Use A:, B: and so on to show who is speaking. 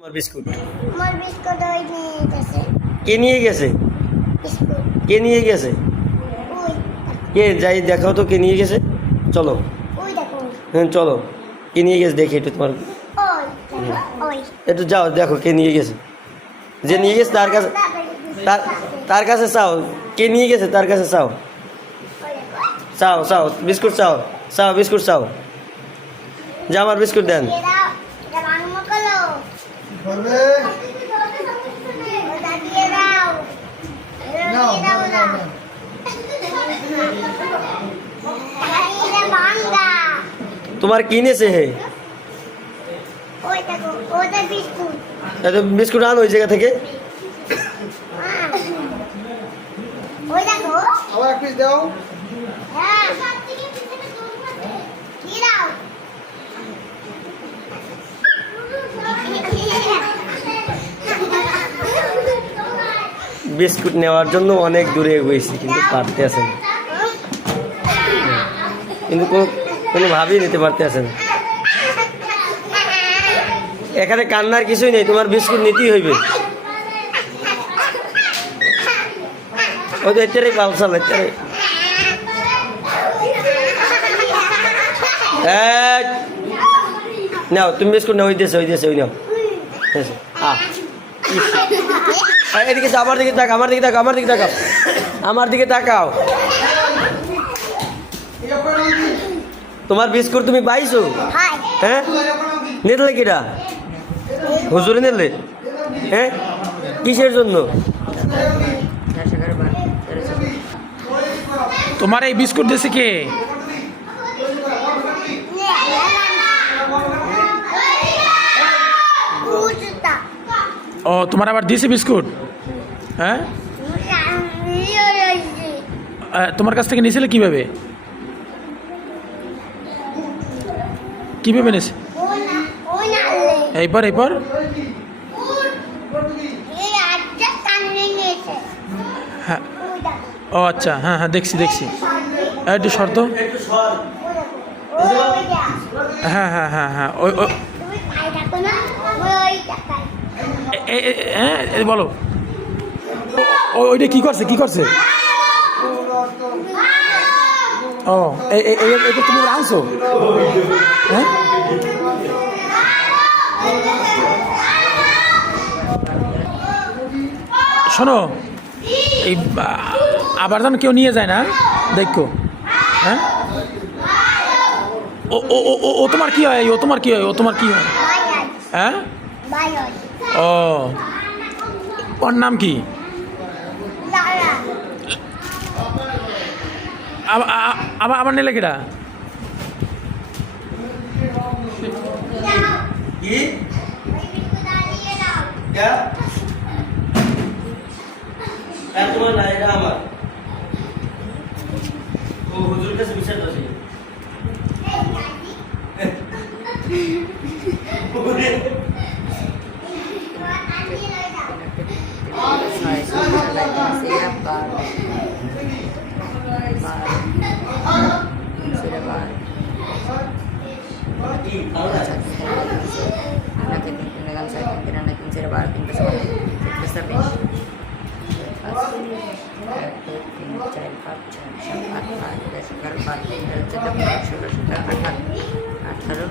A: আমার বিস্কুট?
B: আমার বিস্কুট ওই নিয়ে গেছে।
A: কে নিয়ে গেছে? কে নিয়ে গেছে? কে? যাই দেখাও তো কে নিয়ে গেছে। চলো। হ্যাঁ চলো। কে নিয়ে গেছে দেখি একটু তোমার একটু যাও দেখো কে নিয়ে গেছে। যে নিয়ে গেছে তার কাছে তার কাছে চাও। কে নিয়ে গেছে তার কাছে চাও। চাও চাও। বিস্কুট চাও। চাও বিস্কুট চাও। যে আমার বিস্কুট দেন।
B: দাও
C: নাও নাও নাও
A: তোমার হে
B: ওই দেখো ওটা বিস্কুট
A: আন ওই জায়গা থেকে?
B: হ্যাঁ। ওই দেখো
C: আবার এক পিস দাও।
A: বিস্কুট নেওয়ার জন্য অনেক দূরে এগোয়েছি কিন্তু পারতে আছেন কিন্তু কোনো কোনোভাবেই নিতে পারতে আছেন এখানে কান্নার কিছুই নেই তোমার বিস্কুট নিতেই হইবে ওই তো এটারই পালসাল এটারই নাও তুমি বিস্কুট নাও ওই দেশে ওই দেশে ওই নাও দেশে। আ ইস। এই, এদিকে আমার দিকে তাকাও আমার দিকে তাকাও আমার দিকে তাকাও। আমার দিকে তাকাও। তোমার বিস্কুট তুমি পাইছো? হ্যাঁ। নিলে কিরা? হুজুরে নিলে? হ্যাঁ? কিসের জন্য?
D: তোমার এই বিস্কুট দিয়েছে কে? ও, তোমার আবার দিয়েছে বিস্কুট? হ্যাঁ? তোমার কাছ থেকে নিয়েছিলে কীভাবে? কীভাবে নিয়েছে? এইপর এইপর হ্যাঁ। ও আচ্ছা হ্যাঁ হ্যাঁ দেখছি দেখছি। একটু শর্ত হ্যাঁ হ্যাঁ হ্যাঁ হ্যাঁ ওই ওই হ্যাঁ বলো। ওইটা কি করছে? কি করছে? ও এটা তুমি আনছো হ্যাঁ? শোনো, এই আবার যেন কেউ নিয়ে যায় না, দেখো। হ্যাঁ? ও- ও ও, তোমার কি হয়? ও, তোমার কি হয়? ও, তোমার কি হয়? হ্যাঁ? ও ওর নাম কি? আবার আবার নিলে কিরা
A: আমার। ও হুজুর কাছে বিচার আছে গর্ভাধান আঠারো